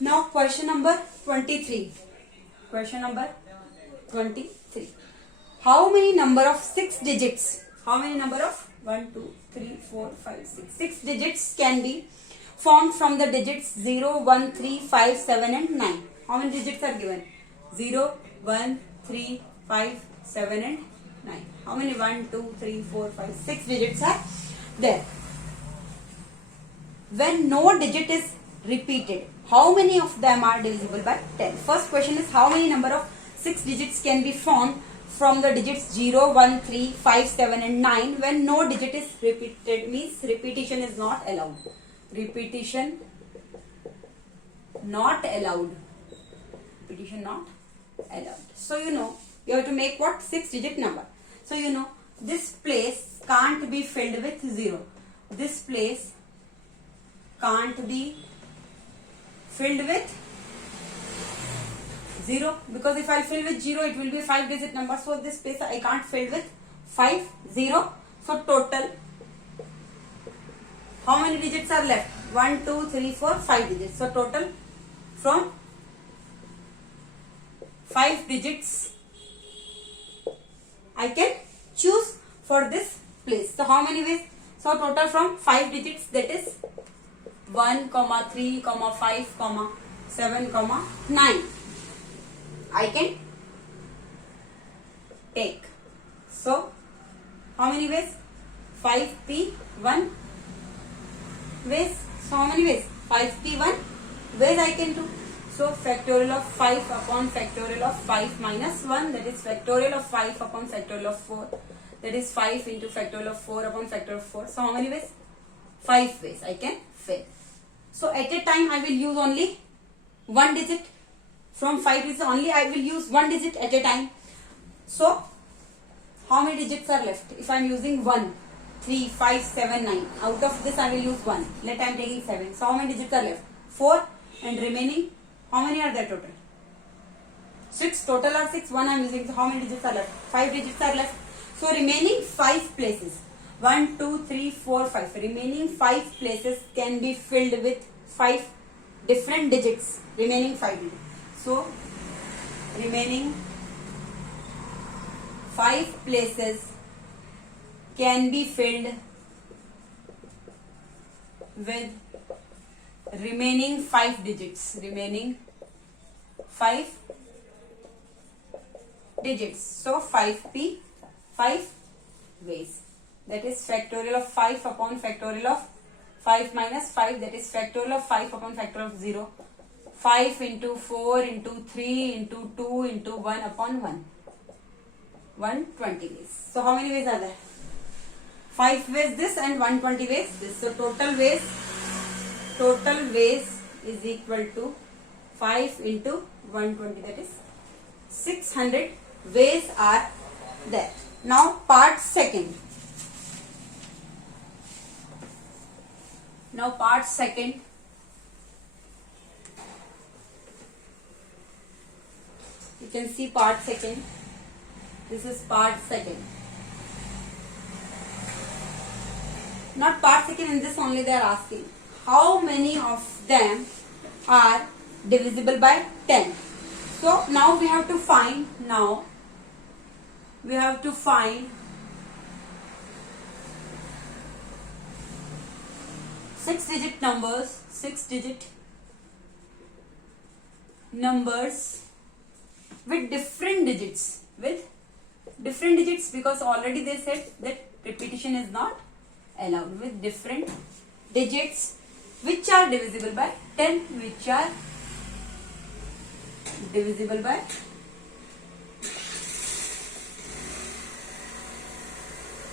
Now question number 23. Question number 23. How many number of 6 digits? How many number of 1, 2, 3, 4, 5, 6? 6 digits can be formed from the digits 0, 1, 3, 5, 7 and 9. How many digits are given? 0, 1, 3, 5, 7 and 9. How many? 1, 2, 3, 4, 5, 6 digits are there. When no digit is repeated, how many of them are divisible by 10? First question is how many number of 6 digits can be formed from the digits 0, 1, 3, 5, 7 and 9 when no digit is repeated, means repetition is not allowed. Repetition not allowed. Repetition not allowed. So you know, you have to make what? 6 digit number. So you know, this place can't be filled with 0. This place can't be filled with 0 because if I fill with 0 it will be a 5 digit number. So this place I can't fill with 5, 0. So total how many digits are left? 1, 2, 3, 4, 5 digits. So total from 5 digits I can choose for this place. So how many ways? So total from 5 digits, that is 1, 3, 5, 7, 9 I can take. So how many ways? 5p 1 ways. So how many ways? 5p 1 ways I can do. So factorial of 5 upon factorial of 5 minus 1, that is factorial of 5 upon factorial of 4, that is 5 into factorial of 4 upon factorial of 4. So how many ways? 5 ways I can fill. So at a time I will use only one digit. From 5 digits only I will use one digit at a time. So how many digits are left? If I am using 1, 3, 5, 7, 9. Out of this I will use 1. Let I am taking 7. So how many digits are left? 4 and remaining. How many are there total? 6. Total are 6. 1 I am using. So how many digits are left? 5 digits are left. So remaining 5 places. 1, 2, 3, 4, 5. Remaining 5 places can be filled with 5 different digits. Remaining 5 digits. So remaining 5 places can be filled with remaining 5 digits. Remaining 5 digits. So 5p 5 ways. That is factorial of 5 upon factorial of 5 minus 5, that is factorial of 5 upon factorial of 0. 5 into 4 into 3 into 2 into 1 upon 1. 120 ways. So how many ways are there? 5 ways this and 120 ways this. So total ways is equal to 5 into 120, that is 600 ways are there. Now part second. Now part second. You can see part second. This is part second. Not part second, in this only they are asking how many of them are divisible by 10. So now we have to find, 6 digit numbers with different digits, because already they said that repetition is not allowed, with different digits which are divisible by 10, which are divisible by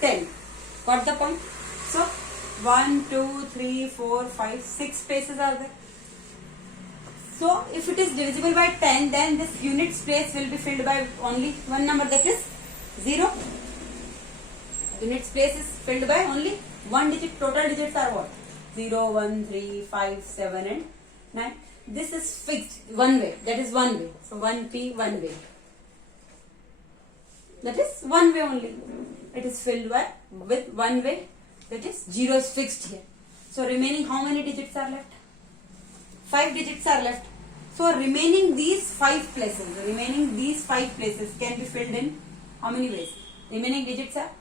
10. Got the point? So 1, 2, 3, 4, 5, 6 spaces are there. So if it is divisible by 10, then this unit space will be filled by only one number, that is 0. Unit space is filled by only one digit. Total digits are what? 0, 1, 3, 5, 7 and 9. This is fixed one way, that is one way. So 1p one way. That is one way only. It is filled by with one way, that is 0 is fixed here. So remaining how many digits are left? 5 digits are left. So remaining these 5 places can be filled in how many ways? Remaining digits are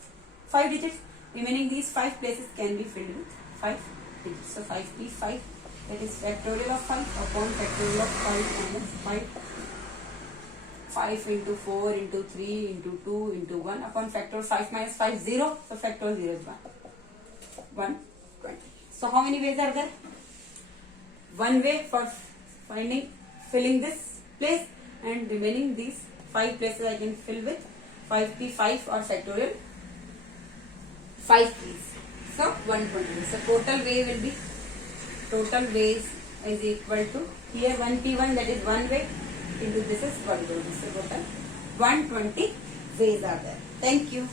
5 digits. Remaining these 5 places can be filled with 5 digits. So 5p 5, that is factorial of 5 upon factorial of 5 minus 5. 5 into 4 into 3 into 2 into 1 upon factor 5 minus 5 0. So factor 0 is 1. 120. So how many ways are there? One way for filling this place, and remaining these 5 places I can fill with 5p 5 or factorial 5 p's. So 120. So total ways is equal to here 1p1, that is one way, into this is 120. So total 120 ways are there. Thank you.